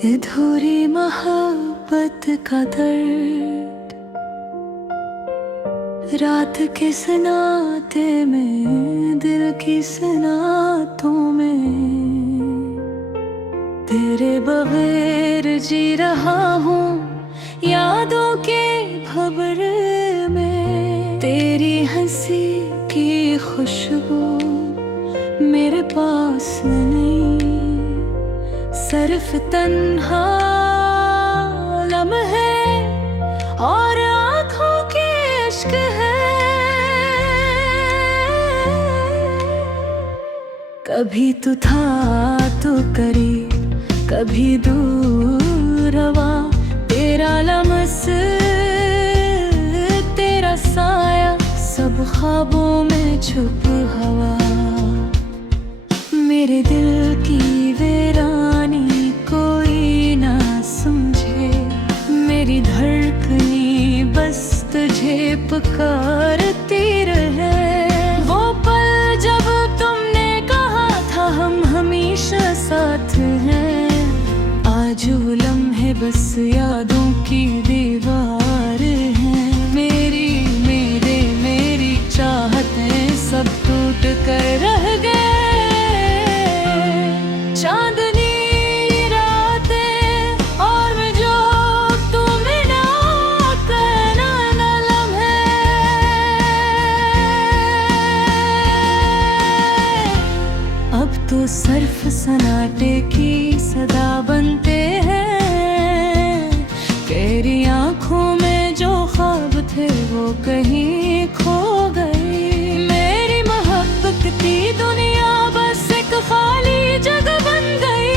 अधूरी मोहब्बत का दर्द रात के सन्नाटे में, दिल की सन्नाटों में तेरे बगैर जी रहा हूँ यादों के भंवर में। तेरी हंसी की खुशबू मेरे पास नहीं, सिर्फ तन्हा लम्हे और आँखों के इश्क है। कभी तू था तो करीब, कभी दूर रवा, तेरा लम्स तेरा साया, सब ख्वाबों में छुप हवा। मेरे दिल की वीरानी कोई ना समझे, मेरी धड़कनी बस तुझे पुकारती रहे। वो पल जब तुमने कहा था हम हमेशा साथ हैं, आज वो लम्हे बस यादों की दीवार हैं। मेरी चाहतें सब टूट कर रह गए। चांदनी रातें और मैं जो तू मिला करना न लम्हे। अब तो सिर्फ सन्नाटे की सदा बनते हैं। तेरी आँखों में जो ख्वाब थे वो कहीं खो गई। मेरी मोहब्बत की दुनिया बस एक खाली जगह बन गई।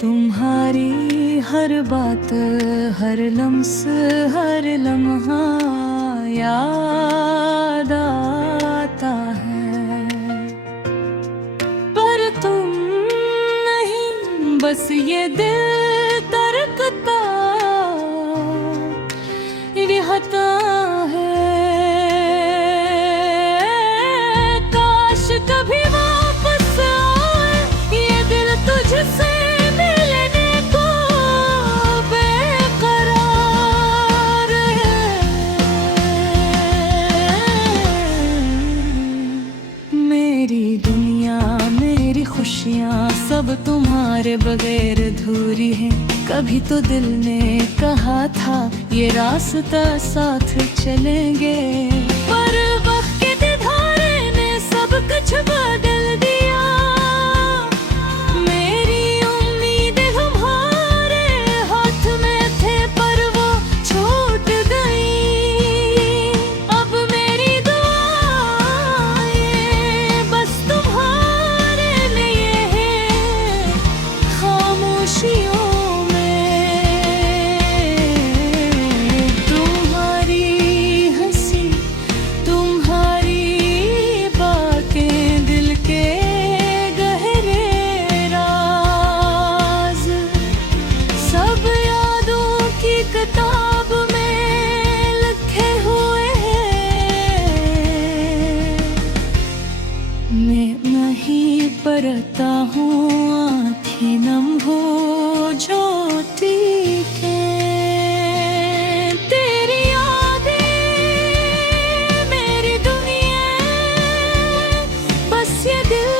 तुम्हारी हर बात, हर लम्स, हर लम्हा याद आता है, पर तुम नहीं, बस ये दिल तरकता रहता है। काश कभी वापस आए ये दिल तुझसे मिलने को बेकरार है। मेरी दुनिया, मेरी खुशियाँ सब तुम्हारे बगैर अधूरी है। कभी तो दिल ने कहा था ये रास्ता साथ चलेंगे, पर वक्त के धारे ने सब कुछ बदल दिया। मेरी उम्मीदें तुम्हारे हाथ में थे पर वो छूट गई। अब मेरी दुआएं बस तुम्हारे लिए है, खामोशियों किताब में लिखे हुए हैं। मैं नहीं पढ़ता हूँ, आँखें नम हो जो टीके। तेरी यादें मेरी दुनिया, बस ये दिल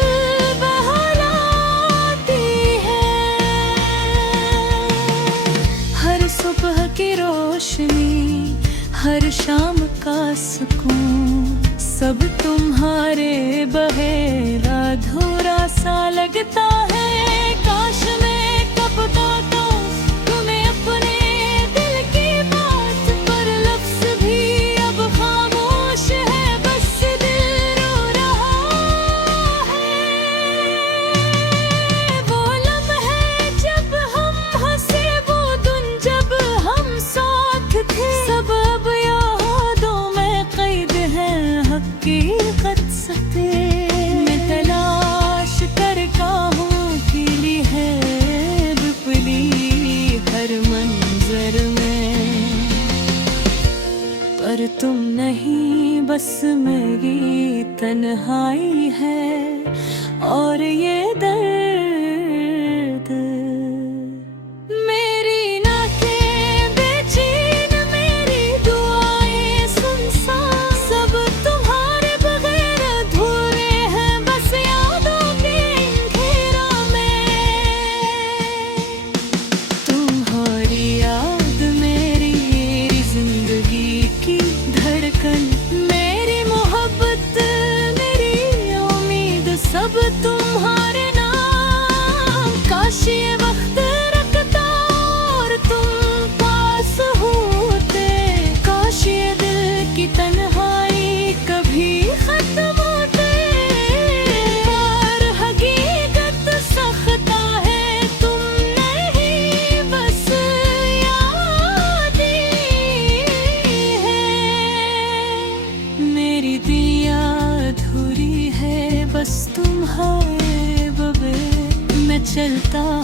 बहलाती है। हर सुबह की रोशनी, हर शाम का सुकून, सब तुम्हारे बगैर अधूरा सा लगता है। काश मैं कब बताता तुम्हें अपने दिल की बात, पर लफ्ज़ भी अब खामोश है, बस दिल रो रहा है। वो लम्हे जब हम हंसे, वो दिन जब हम साथ थे, सब अब यादों में कैद है हकीकत सते। मैं तलाश करता हूँ खिली है बिपली हर मंजर में, पर तुम नहीं, बस मेरी तन्हाई है और ये दर्द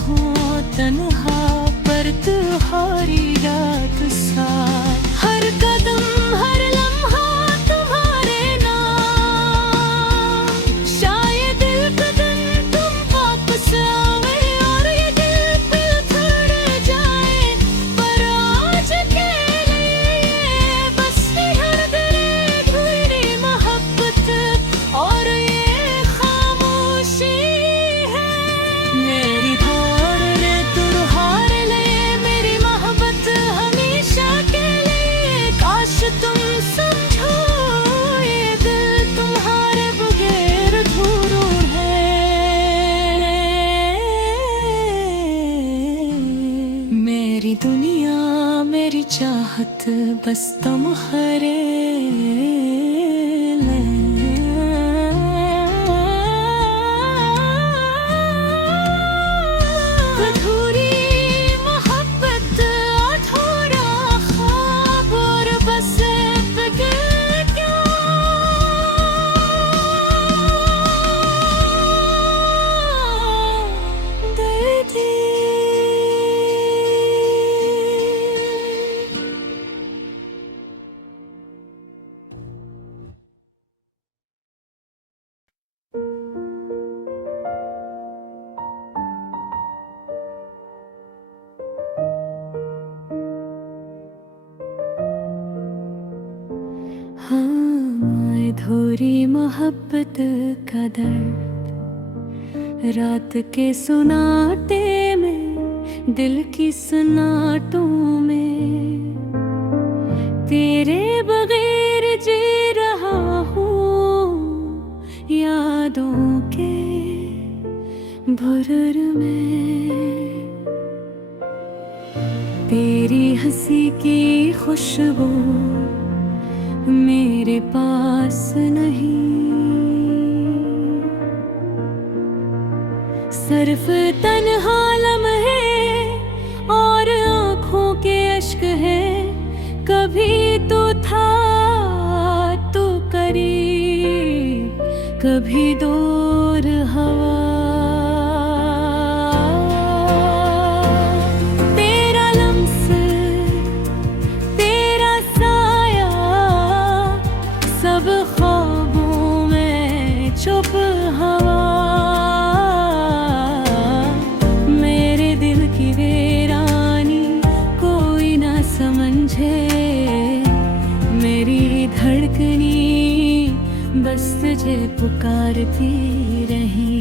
हूँ तन्हा पर तुम्हारी रात साथ, हर कदम हर लम्हा तुम्हारे नाम। शायद दिल का दिन तुम वापस आवे और ये दिल पे उतर जाए, पर आज के लिए बस हर दिल अधूरी मोहब्बत और ये खामोशी है। मेरी हार रे तू हार ले मेरी मोहब्बत हमेशा के लिए। काश तुम समझो ये दिल तुम्हारे बगैर अधूरा है। मेरी दुनिया मेरी चाहत बस तुम्हारे अधूरी मोहब्बत अधूरा ख्वाब और बस फिक्र क्यों दर्दी। हाँ अधूरी मोहब्बत का दर्द रात के सुनाटे में, दिल की सुनाटों में तेरे बगैर जी रहा हूँ यादों के भुरर में। तेरी हंसी की खुशबू मेरे पास नहीं, सिर्फ तन्हा लम्हे और आँखों के अश्क है। कभी तो था तू करीब, कभी दूर हवा। तेरा लम्स तेरा साया सब ख्वाबों में चुप हवा। मेरे दिल की वीरानी कोई ना समझे, मेरी धड़कनी बस तुझे पुकारती रही।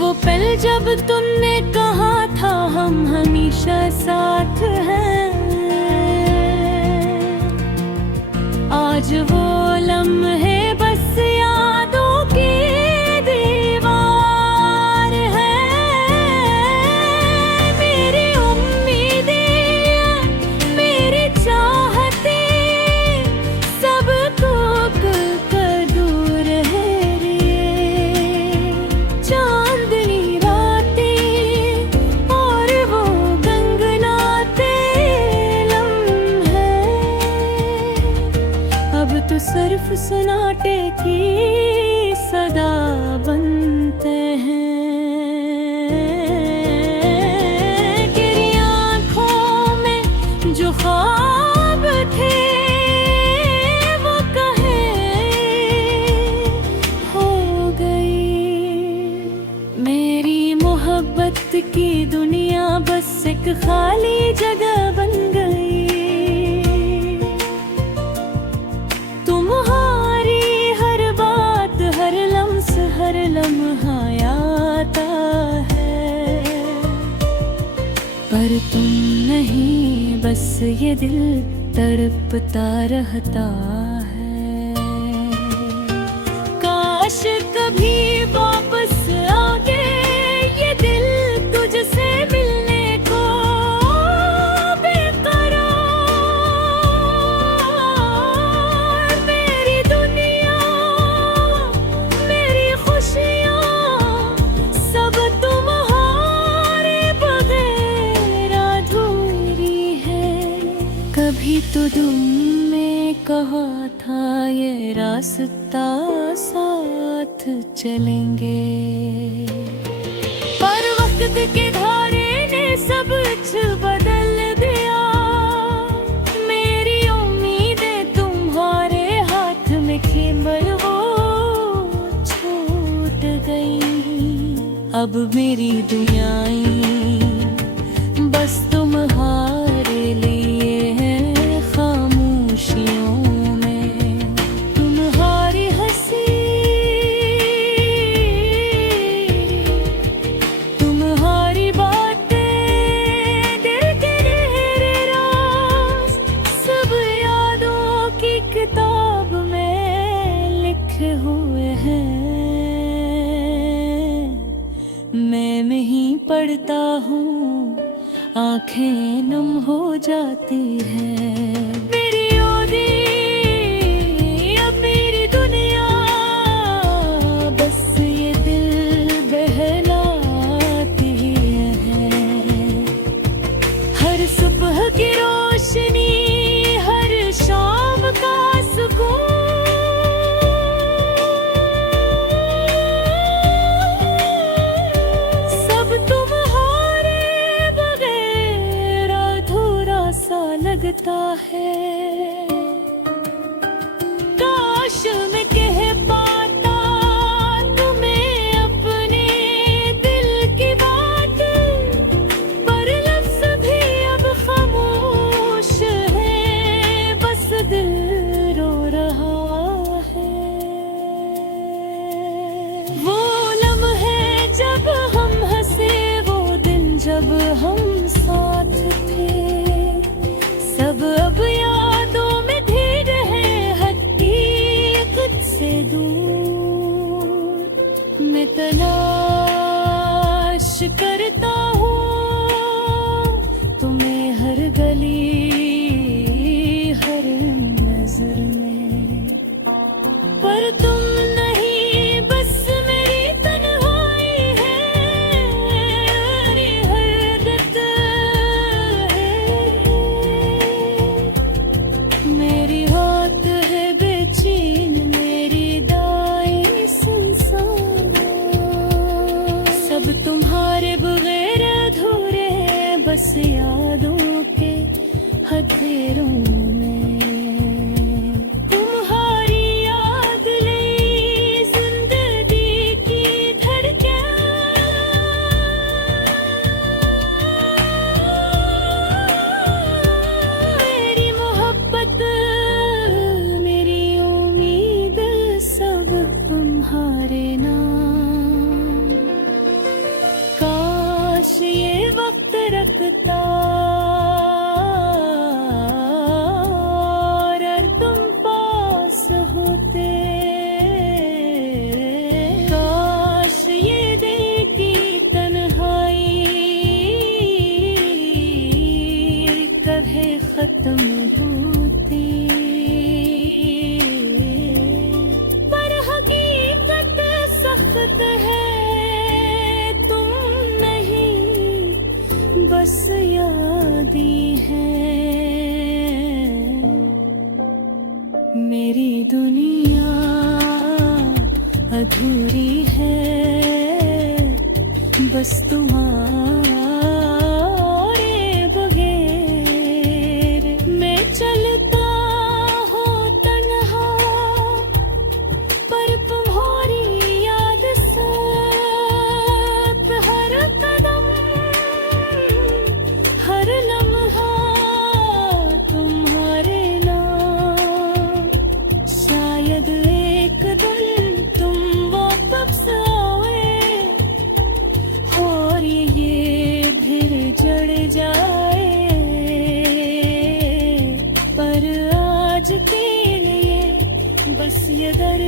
वो पल जब तुमने कहा था हम हमेशा साथ हैं, आज वो लम्हे बस यादों की दीवार है। मेरी उम्मीदें मेरी चाहते सब टूट कर दूर है रे। चांदनी रातें और वो गंगनाते लम्हे अब तो सिर्फ सन्नाटे की सदा बनते हैं। तेरी आँखों में जो ख्वाब थे वो कहे हो गई। मेरी मोहब्बत की दुनिया बस एक खाली जगह बन गई। तुम्हारी हर बात हर लम्स हर लम्हा आता है, पर तुम नहीं बस ये दिल तड़पता रहता है। काश कभी वापस आके ये दिल तुझसे मिलने को बेकरार। मेरी दुनिया मेरी खुशियाँ सब तुम्हारे बगैर अधूरी है। कभी तो तुमने कहा था ये रास्ता साथ चलेंगे, पर के धारे ने सब कुछ बदल दिया। मेरी उम्मीदें तुम्हारे हाथ में थी पर वो छूट गई। अब मेरी दुनियाएं बस तुम्हारे लिए है, खामोशियों में तुम्हारी हंसी, तुम्हारी बातें, दिल के गहरे राज, सब यादों की किताब में लिखे हुए हैं। मैं नहीं पढ़ता हूँ, आंखें नम हो जाती हैं। मेरी ओदी अब मेरी दुनिया, बस ये दिल बहलाती है। हर सुबह की रोशनी, हर शाम का सुकून, सब तुम्हारे बगैर अधूरा सा लगता है। काश मैं कह पाता तुम्हें अपने दिल की बात, पर लफ्ज़ भी अब खामोश है, बस दिल रो रहा है। वो लम्हे जब हम हंसे, वो दिन जब हम साथ थे, सब अब यादों में भीग है, हकीकत से दूर। मैं तलाश करता हूँ तुम्हें हर गली, हर नजर में, पर तुम नहीं, बस मेरी तन्हाई है, मेरी हरकत है। मेरी बात है बेचैन, मेरी दाई सुनसान, सब तुम्हारे बगैर अधूरे, बस यादों के हथेरों में। तुम्हारी याद ले जिंदगी की धड़कन, मेरी मोहब्बत, मेरी उम्मीद, सब तुम्हारे नाम। काश ये वक्त रखता और तुम पास होते, काश ये दिल की तन्हाई कभी खत्म होती। पर हकीकत सख्त है, तुम नहीं, बस यादें हैं। मेरी दुनिया अधूरी है, बस तुम्हारे बगैर। मैं चलता हूँ तन्हा, पर तुम्हारी याद साथ, हर कदम, हर लम्हा तुम्हारे नाम। शायद एक दिन तुम वापस आओए और ये फिर जड़ जाए, पर आज के लिए बस ये दर्द